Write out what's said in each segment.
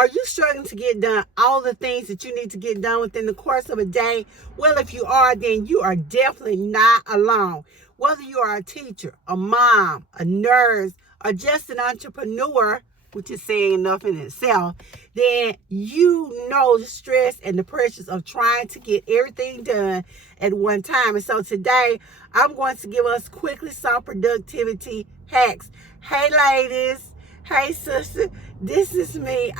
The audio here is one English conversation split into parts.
Are you struggling to get done all the things that you need to get done within the course of a day? Well, if you are, then you are definitely not alone. Whether you are a teacher, a mom, a nurse, or just an entrepreneur, which is saying enough in itself, then you know the stress and the pressures of trying to get everything done at one time. And so today, I'm going to give us quickly some productivity hacks. Hey, ladies. Hey, sister. This is me,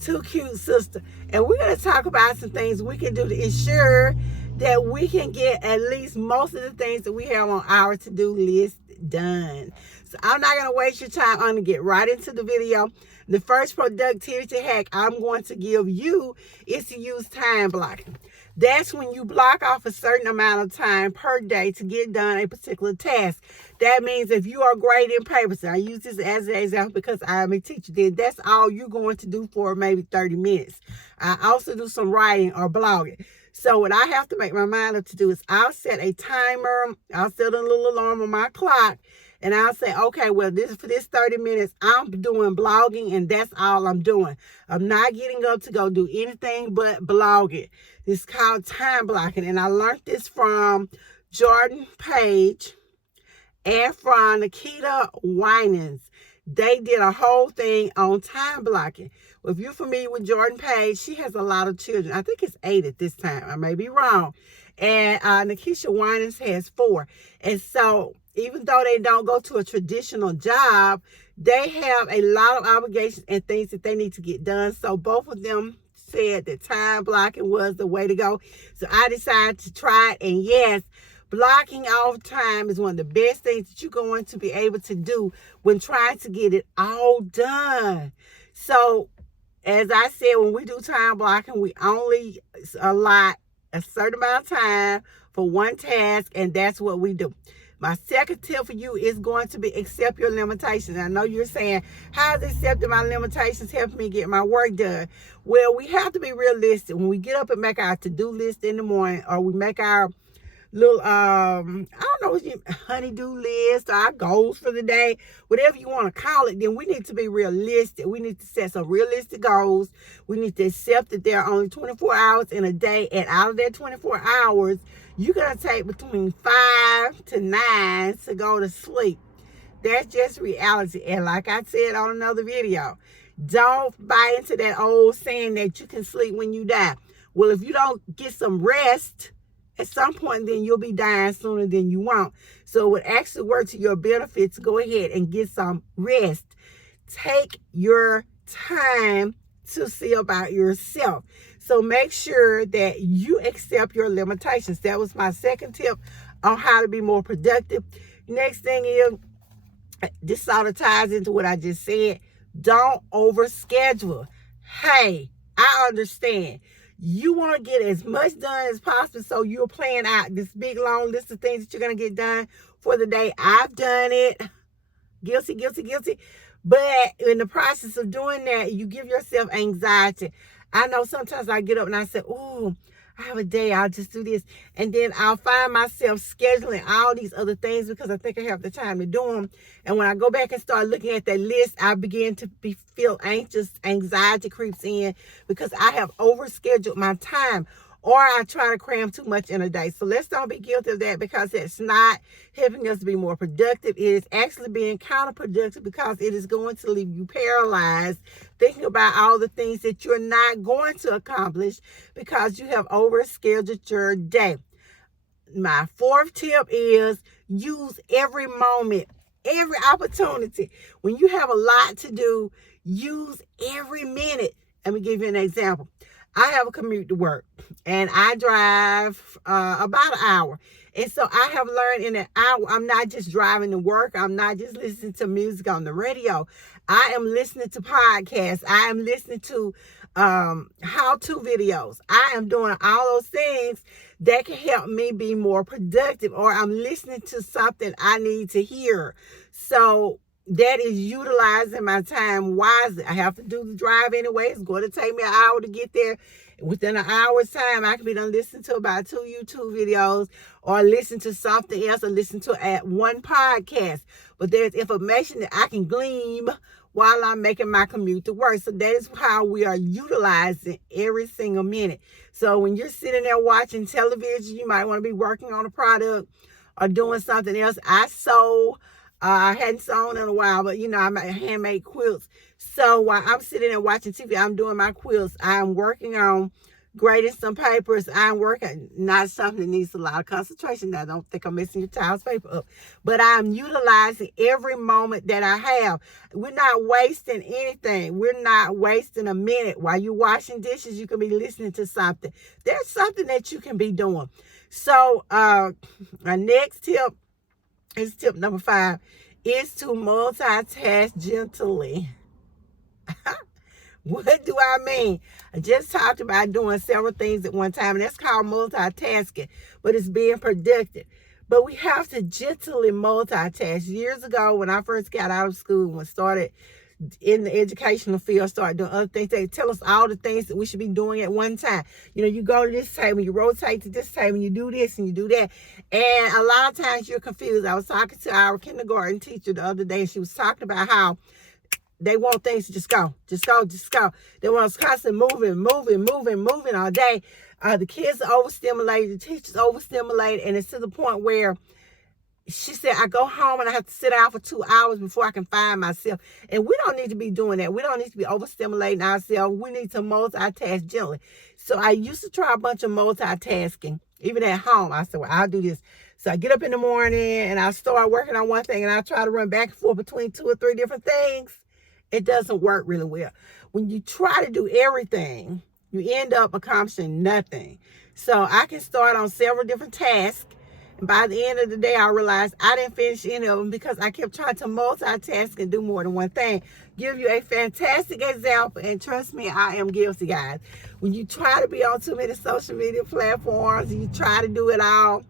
Too Cute Sister. And we're going to talk about some things we can do to ensure that we can get at least most of the things that we have on our to-do list done. So I'm not going to waste your time. I'm going to get right into the video. The first productivity hack I'm going to give you is to use time blocking. That's when you block off a certain amount of time per day to get done a particular task. That means if you are grading papers, I use this as an example because I am a teacher, then that's all you're going to do for maybe 30 minutes. I also do some writing or blogging. So what I have to make my mind up to do is I'll set a timer, I'll set a little alarm on my clock, and I'll say, okay, well, for this 30 minutes, I'm doing blogging, and that's all I'm doing. I'm not getting up to go do anything but blogging. It's called time blocking, and I learned this from Jordan Page and from NaKisha Wynn. They did a whole thing on time blocking. Well, if you're familiar with Jordan Page, she has a lot of children. I think it's 8 at this time. I may be wrong. And NaKisha Wynn has 4. And so even though they don't go to a traditional job, they have a lot of obligations and things that they need to get done. So both of them said that time blocking was the way to go. So I decided to try it. And yes, blocking off time is one of the best things that you're going to be able to do when trying to get it all done. So as I said, when we do time blocking, we only allot a certain amount of time for one task, and that's what we do. My second tip for you is going to be accept your limitations. I know you're saying, how is accepting my limitations helping me get my work done? Well, we have to be realistic. When we get up and make our to-do list in the morning, or we make our little, I don't know, honey-do list, or our goals for the day, whatever you want to call it, then we need to be realistic. We need to set some realistic goals. We need to accept that there are only 24 hours in a day, and out of that 24 hours, you're going to take between 5 to 9 to go to sleep. That's just reality. And like I said on another video, don't buy into that old saying that you can sleep when you die. Well, if you don't get some rest, at some point, then you'll be dying sooner than you want. So it would actually work to your benefit to go ahead and get some rest. Take your time to see about yourself. So make sure that you accept your limitations. That was my second tip on how to be more productive. Next thing is, this sort of ties into what I just said. Don't overschedule. Hey, I understand. You want to get as much done as possible, so you're planning out this big, long list of things that you're going to get done for the day. I've done it. Guilty, guilty, guilty. But in the process of doing that, you give yourself anxiety. I know sometimes I get up and I say, oh, I have a day, I'll just do this. And then I'll find myself scheduling all these other things because I think I have the time to do them. And when I go back and start looking at that list, I begin to feel anxious. Anxiety creeps in because I have overscheduled my time, or I try to cram too much in a day. So let's don't be guilty of that, because it's not helping us to be more productive. It is actually being counterproductive, because it is going to leave you paralyzed, thinking about all the things that you're not going to accomplish because you have overscheduled your day. My fourth tip is use every moment, every opportunity. When you have a lot to do, use every minute. Let me give you an example. I have a commute to work, and I drive about an hour. And so I have learned in an hour, I'm not just driving to work. I'm not just listening to music on the radio. I am listening to podcasts. I am listening to how-to videos. I am doing all those things that can help me be more productive, or I'm listening to something I need to hear. So that is utilizing my time wisely. I have to do the drive anyway. It's going to take me an hour to get there. Within an hour's time, I can be done listening to about 2 YouTube videos, or listen to something else, or listen to one podcast. But there's information that I can glean while I'm making my commute to work. So that is how we are utilizing every single minute. So when you're sitting there watching television, you might want to be working on a product or doing something else. I sew. I hadn't sewn in a while, but I make handmade quilts. So while I'm sitting there watching TV, I'm doing my quilts. I'm working on grading some papers. I'm working, not something that needs a lot of concentration. I don't think I'm messing your child's paper up, but I'm utilizing every moment that I have. We're not wasting anything. We're not wasting a minute. While you're washing dishes, you can be listening to something. There's something that you can be doing. So our next tip is tip number 5, is to multitask gently. What do I mean? I just talked about doing several things at one time, and that's called multitasking, but it's being productive. But we have to gently multitask. Years ago, when I first got out of school and started in the educational field, started doing other things, they tell us all the things that we should be doing at one time. You go to this table, you rotate to this table, you do this and you do that. And a lot of times you're confused. I was talking to our kindergarten teacher the other day, and she was talking about how they want things to just go. They want us constantly moving all day. The kids are overstimulated, the teachers overstimulated, and it's to the point where she said, I go home and I have to sit down for 2 hours before I can find myself. And we don't need to be doing that. We don't need to be overstimulating ourselves. We need to multitask gently. So I used to try a bunch of multitasking, even at home. I said, well, I'll do this. So I get up in the morning and I start working on one thing, and I try to run back and forth between 2 or 3 different things. It doesn't work really well. When you try to do everything, you end up accomplishing nothing. So I can start on several different tasks, and by the end of the day, I realized I didn't finish any of them because I kept trying to multitask and do more than one thing. Give you a fantastic example, and trust me, I am guilty, guys. When you try to be on too many social media platforms, and you try to do it all,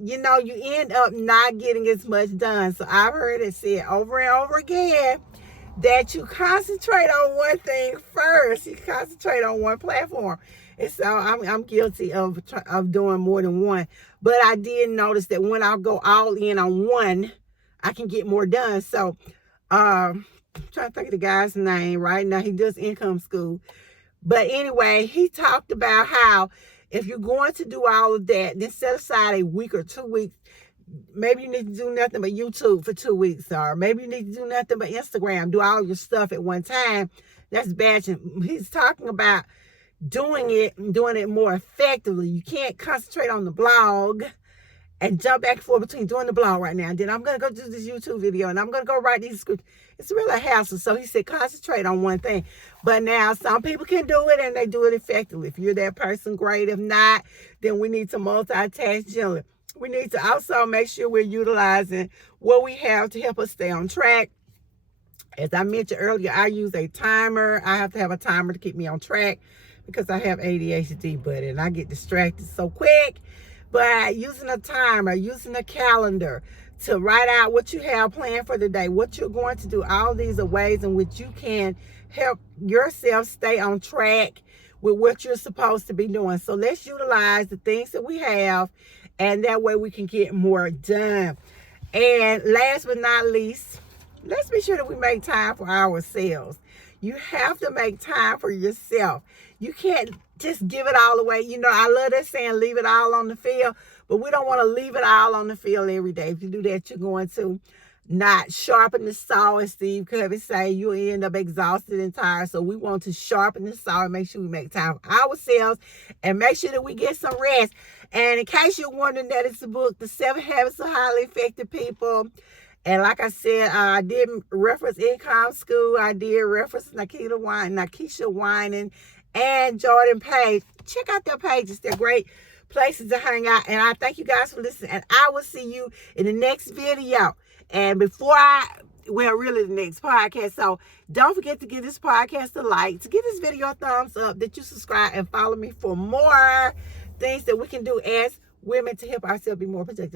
you end up not getting as much done. So I've heard it said over and over again that you concentrate on one thing first. You concentrate on one platform. And so I'm guilty of doing more than one. But I did notice that when I go all in on one, I can get more done. So I'm trying to think of the guy's name right now. He does income school. But anyway, he talked about how if you're going to do all of that, then set aside a week or 2 weeks. Maybe you need to do nothing but YouTube for 2 weeks, or maybe you need to do nothing but Instagram. Do all your stuff at one time. That's batching. He's talking about doing it more effectively. You can't concentrate on the blog and jump back and forth between doing the blog right now, and then I'm going to go do this YouTube video, and I'm going to go write these scripts. It's really a hassle. So he said concentrate on one thing. But now some people can do it, and they do it effectively. If you're that person, great. If not, then we need to multitask gently. We need to also make sure we're utilizing what we have to help us stay on track. As I mentioned earlier, I use a timer. I have to have a timer to keep me on track because I have ADHD, buddy, and I get distracted so quick. But using a timer, using a calendar to write out what you have planned for the day, what you're going to do, all these are ways in which you can help yourself stay on track with what you're supposed to be doing. So let's utilize the things that we have, and that way we can get more done. And last but not least, let's be sure that we make time for ourselves. You have to make time for yourself. You can't just give it all away. I love that saying, leave it all on the field, but we don't want to leave it all on the field every day. If you do that, you're going to not sharpen the saw, as Steve Covey say. You'll end up exhausted and tired. So we want to sharpen the saw and make sure we make time for ourselves and make sure that we get some rest. And in case you're wondering, that is the book, The 7 Habits of Highly Effective People. And like I said, I did reference Income School. I did reference NaKisha Wynn and Jordan Page. Check out their pages. They're great places to hang out. And I thank you guys for listening. And I will see you in the next video. And really the next podcast. So don't forget to give this podcast a like, to give this video a thumbs up, that you subscribe and follow me for more things that we can do as women to help ourselves be more productive.